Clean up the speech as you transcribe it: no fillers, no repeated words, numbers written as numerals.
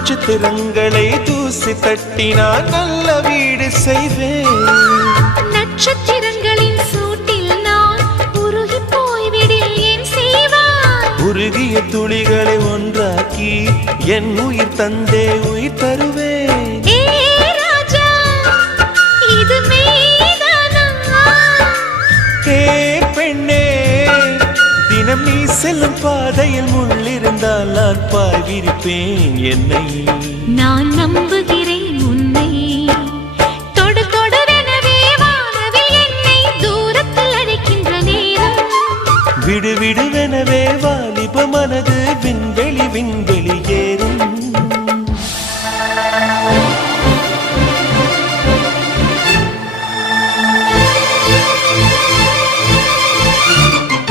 நட்சத்திரங்களை தூசி தட்டினால் நல்ல வீடு செய்வேன். நட்சத்திரங்களின் சூட்டில் நான் உருகி போய்விடில் ஏன் செய்வாய்? உருகிய துளிகளை ஒன்றாக்கி என் உயிர் தந்தே உயிர் தருவேன். பெண்ணே, தினம் நீ செல்லும் பாதையில் முள்ளிருந்தால் நான் பாய் விரிப்பேன். என்னை நான் நம்புகிறேன் உன்னை. தொடு தொடரெனவே வானவில் என்னை தூரத்தில் அழைக்கின்ற நேரம். விடு விடுவெனவே வாலிப மனது விண்வெளி விண்வெளி